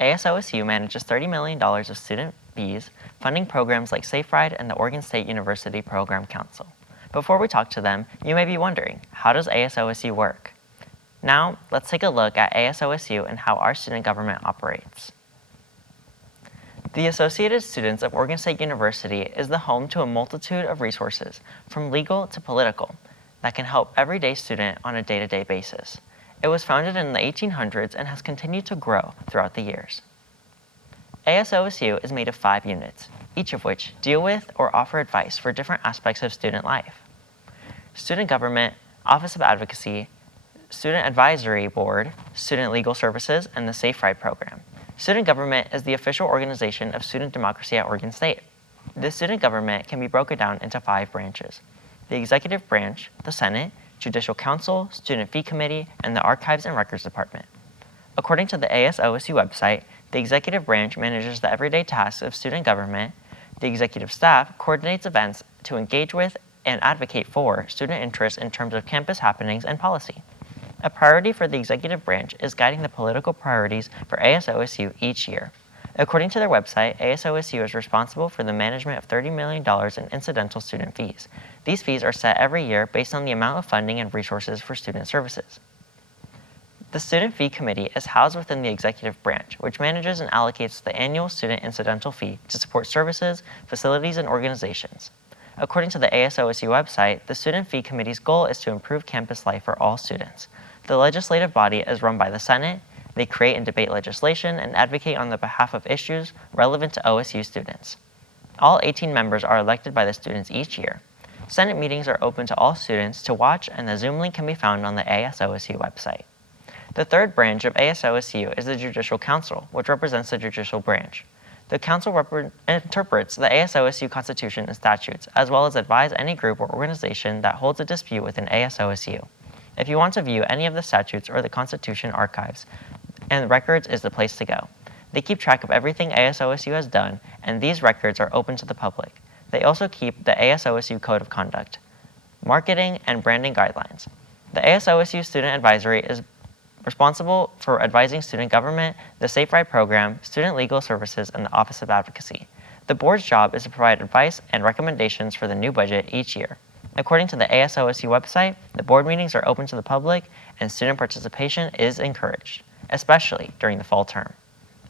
ASOSU manages $30 million of student fees, funding programs like SafeRide and the Oregon State University Program Council. Before we talk to them, you may be wondering, how does ASOSU work? Now, let's take a look at ASOSU and how our student government operates. The Associated Students of Oregon State University is the home to a multitude of resources, from legal to political, that can help everyday student on a day-to-day basis. It was founded in the 1800s and has continued to grow throughout the years. ASOSU is made of 5 units, each of which deal with or offer advice for different aspects of student life. Student Government, Office of Advocacy, Student Advisory Board, Student Legal Services, and the SafeRide program. Student Government is the official organization of student democracy at Oregon State. The student government can be broken down into 5 branches: the Executive Branch, the Senate, Judicial Council, Student Fee Committee, and the Archives and Records Department. According to the ASOSU website, the Executive Branch manages the everyday tasks of student government. The executive staff coordinates events to engage with and advocate for student interests in terms of campus happenings and policy. A priority for the Executive Branch is guiding the political priorities for ASOSU each year. According to their website, ASOSU is responsible for the management of $30 million in incidental student fees. These fees are set every year based on the amount of funding and resources for student services. The Student Fee Committee is housed within the Executive Branch, which manages and allocates the annual student incidental fee to support services, facilities, and organizations. According to the ASOSU website, the Student Fee Committee's goal is to improve campus life for all students. The legislative body is run by the Senate. They create and debate legislation and advocate on the behalf of issues relevant to OSU students. All 18 members are elected by the students each year. Senate meetings are open to all students to watch, and the Zoom link can be found on the ASOSU website. The third branch of ASOSU is the Judicial Council, which represents the judicial branch. The council interprets the ASOSU Constitution and statutes, as well as advise any group or organization that holds a dispute within ASOSU. If you want to view any of the statutes or the Constitution archives and records is the place to go. They keep track of everything ASOSU has done, and these records are open to the public. They also keep the ASOSU Code of Conduct, marketing, and branding guidelines. The ASOSU Student Advisory is responsible for advising student government, the SafeRide program, student legal services, and the Office of Advocacy. The board's job is to provide advice and recommendations for the new budget each year. According to the ASOSU website, the board meetings are open to the public and student participation is encouraged, especially during the fall term.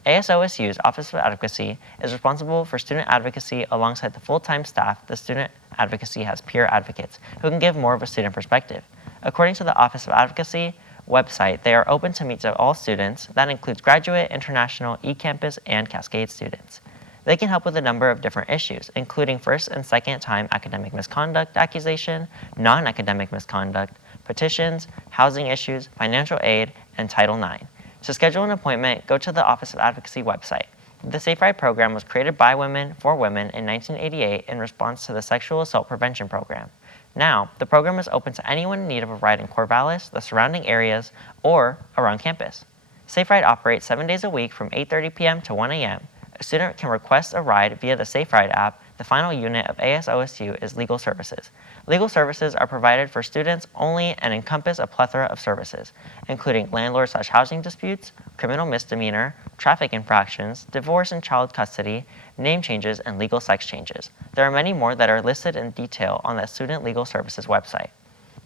ASOSU's Office of Advocacy is responsible for student advocacy alongside the full-time staff. The student advocacy has peer advocates who can give more of a student perspective. According to the Office of Advocacy website, they are open to meet to all students. That includes graduate, international, eCampus, and Cascade students. They can help with a number of different issues, including first and second time academic misconduct accusation, non-academic misconduct, petitions, housing issues, financial aid, and Title IX. To schedule an appointment, go to the Office of Advocacy website. The SafeRide program was created by women for women in 1988 in response to the Sexual Assault Prevention Program. Now, the program is open to anyone in need of a ride in Corvallis, the surrounding areas, or around campus. SafeRide operates 7 days a week from 8:30 p.m. to 1 a.m. A student can request a ride via the SafeRide app. The final unit of ASOSU is legal services. Legal services are provided for students only and encompass a plethora of services, including landlord/housing disputes, criminal misdemeanor, traffic infractions, divorce and child custody, name changes, and legal sex changes. There are many more that are listed in detail on the Student Legal Services website.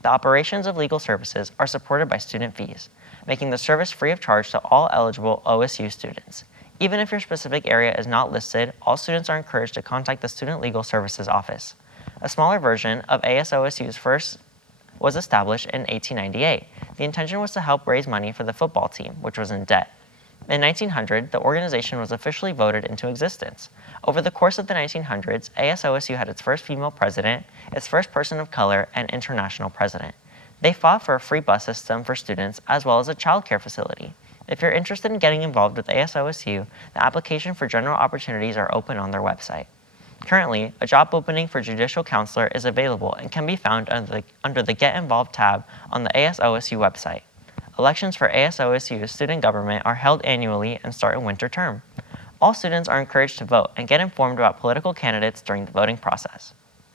The operations of legal services are supported by student fees, making the service free of charge to all eligible OSU students. Even if your specific area is not listed, all students are encouraged to contact the Student Legal Services Office. A smaller version of ASOSU's first was established in 1898. The intention was to help raise money for the football team, which was in debt. In 1900, the organization was officially voted into existence. Over the course of the 1900s, ASOSU had its first female president, its first person of color, and international president. They fought for a free bus system for students as well as a child care facility. If you're interested in getting involved with ASOSU, the application for general opportunities are open on their website. Currently, a job opening for judicial counselor is available and can be found under the Get Involved tab on the ASOSU website. Elections for ASOSU student government are held annually and start in winter term. All students are encouraged to vote and get informed about political candidates during the voting process.